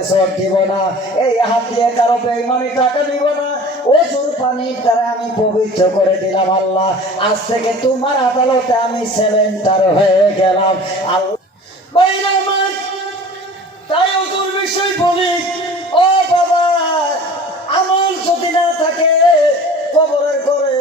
কপালে চোট দিব না, এই হাত দিয়ে কারো বেঈমানি টাকা দিব না, ওজুর পানির দ্বারা আমি পবিত্র করে দিলাম আল্লাহ। আজ থেকে তোমার আদালতে আমি সেলেন্ডার হয়ে গেলাম আল্লাহ। তাই ওজুর বিষয় বলি, ও বাবা, আমল যদি না থাকে কবরের করে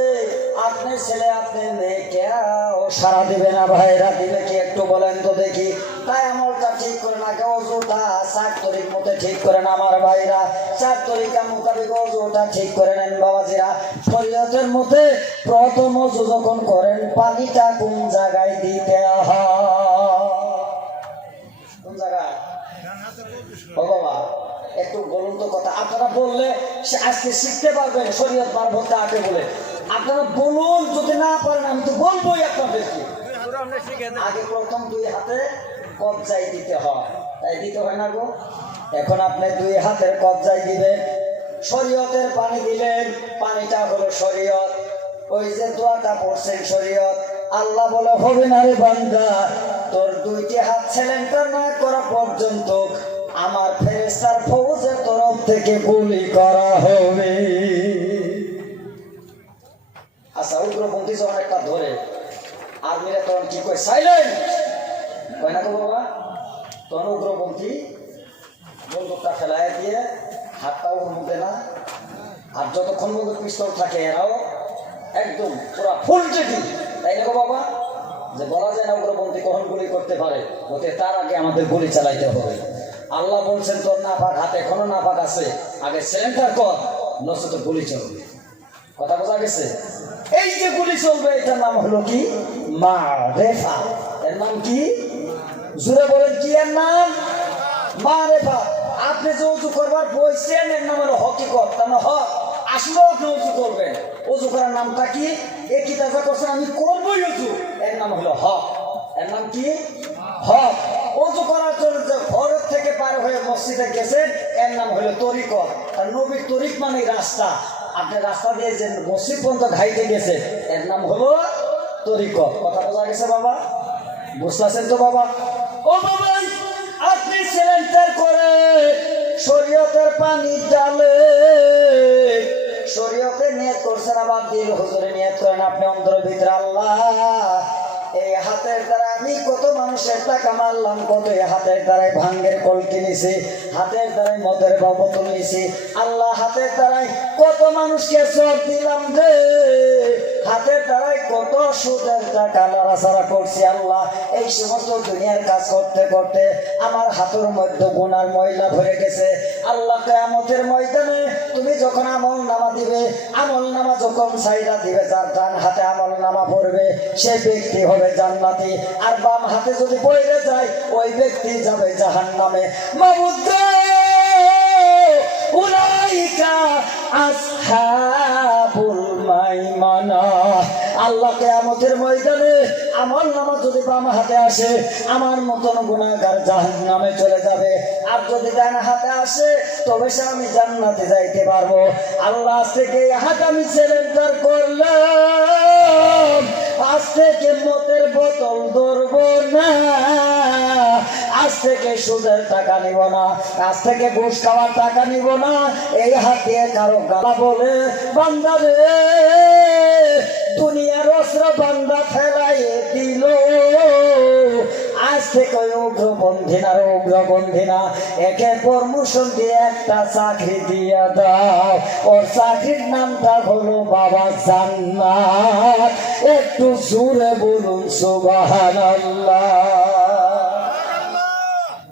আপনার ছেলে আপনার মেয়ে কেউ সারা দিবে না। ভাইরা দিবে কি একটু বলেন তো দেখি? তাই আমলটা ঠিক করে না, অজুটা 4 তরিক মতো ঠিক করেন আমার ভাইরা, 4 তরিকা মোতাবেক অজুটা ঠিক করে নেন বাবাজিরা। শরীয়তের মধ্যে প্রথম অজু যখন করেন পানিটা কোন জায়গায় দিতে হয়? কোন জায়গায়? ও বাবা একটু বলুন তো কথা, আপনারা বললে আজকে শিখতে পারবেন শরীয়ত মারফতে আগে বলে। আপনারা বলুন, যদি না পারেন আমি তো বলবোই আপনাদেরকে। আগে প্রথম 2 হাতে কবজায় দিতে হয়, তাই দিতে হয় না গো? এখন আপনি 2 হাতের কবজায় দিবেন, শরীয়তের পানি দিলেন, পানিটা হলো শরীয়ত। ওই যে দোয়াটা পড়ছেন শরীয়ত, আল্লাহ বলে হবে না রে বান্দা, তোর 2টি হাত সেলেন্ডার না করা পর্যন্ত আমার ফেরেশতার ফৌজের তরফ থেকে গুলি করা হবে। আচ্ছা, উগ্রপন্থী যখন একটা ধরে আর্মিরা তখন কি কয়? সাইলেন্ট কয় না গো বাবা? তখন উগ্রপন্থী বন্দুকটা ফেলায় দিয়ে হাতটাও মুখে না, আর যতক্ষণ পর্যন্ত পিস্তল থাকে এরাও একদম পুরা ফুল রেডি, তাই না গো বাবা? যে বলা যায় না উগ্রপন্থী কখন গুলি করতে পারে, ওতে তার আগে আমাদের গুলি চালাইতে হবে। আল্লাহ বলছেন তোর নাপাক হাত এখনো নাপাক আছে, আগে সেলেন্ডার কর, নচেত গুলি চলবে। কথা বোঝা গেছে? এই যে গুলি চলবে এটার নাম হলো কি? মারেফা। এর নাম কি? জুড়ে বলেন কি এর নাম? মারেফা। আপনি যে উজু করবার বলছেন এর নাম হলো হকিকত, তার মানে হক। আসলেও আপনি উজু করবেন, উজু করার নামটা কি? একই তাজা করছেন আমি করবোই উজু, এর নাম হলো হক। এর নাম কি? হক। উজু করার জন্য যে ঘরের থেকে পার হয়ে মসজিদে গেছেন এর নাম হলো তরিকত। আর নবীর তরিক মানে রাস্তা, আপনি রাস্তা দিয়ে যে মসজিদ পর্যন্ত ঘাইতে গেছে এর নাম হলো তরিকত। কথা বোঝা গেছে বাবা? বুঝতেছেন তো বাবা? ও বাবা, আপনি সেলেন্ডার করে শরীয়তের পানি ডালে, শরীয়তে নিয়ত করছেন, আবার দিল হুজুরে নিয়ত করেন আপনি অন্তরের ভিতরে, আল্লাহ এই হাতের দ্বারা আমি কত মানুষের টাকা মারলাম, কত এই হাতের দ্বারাই ভাঙ্গের কলকি নিছি, হাতের দ্বারাই মদের বোতল নিছি, আল্লাহ হাতের দ্বারাই কত মানুষকে চোট দিলাম রে, হাতের দ্বারাই কত সুদের টাকা লড়াছাড়া করছি আল্লাহ। এই সমস্ত দুনিয়ার কাজ করতে করতে আমার হাতের মধ্যে গুনার ময়লা ভরে গেছে। আল্লাহ কিয়ামতের ময়দানে তুমি যখন আমল নামা দিবে, আমল নামা যখন সাইরা দিবে, যার ডান হাতে আমল নামা পড়বে সেই ব্যক্তি হবে জান্নাতি, আর বাম হাতে যদি পড়ে যায় ওই ব্যক্তি যাবে জাহান্নামে। মাবুদ উলাইকা আসহাবুল মাইমানা। আল্লাহ কিয়ামতের ময়দানে আমল নামা যদি বাম হাতে আসে আমার মতন গুনাহগার জাহান্নামে চলে যাবে, আর যদি ডান হাতে আসে তবে সে আমি জান্নাতে যাইতে পারবো। আল্লাহ আজ থেকে হাত আমি সেলেন্ডার করলাম, আজ থেকে মতের বোতল ধরবো না, আজ থেকে সুদের টাকা নিব না, আজ থেকে ঘুষ খাওয়ার টাকা নিব না। এই হাত দিয়ে কারো গালা বলে বান্দা রে দুনিয়ার অস্ত্র বান্দা ফেলাই দিল, আজ থেকে ওই উগ্রপন্থী না একে প্রমোশন দিয়ে একটা চাকরি দিয়ে দাও, ওর চাকরির নামটা হলো বাবা জান্নাত। একটু জোরে বলুন সুবহানাল্লাহ।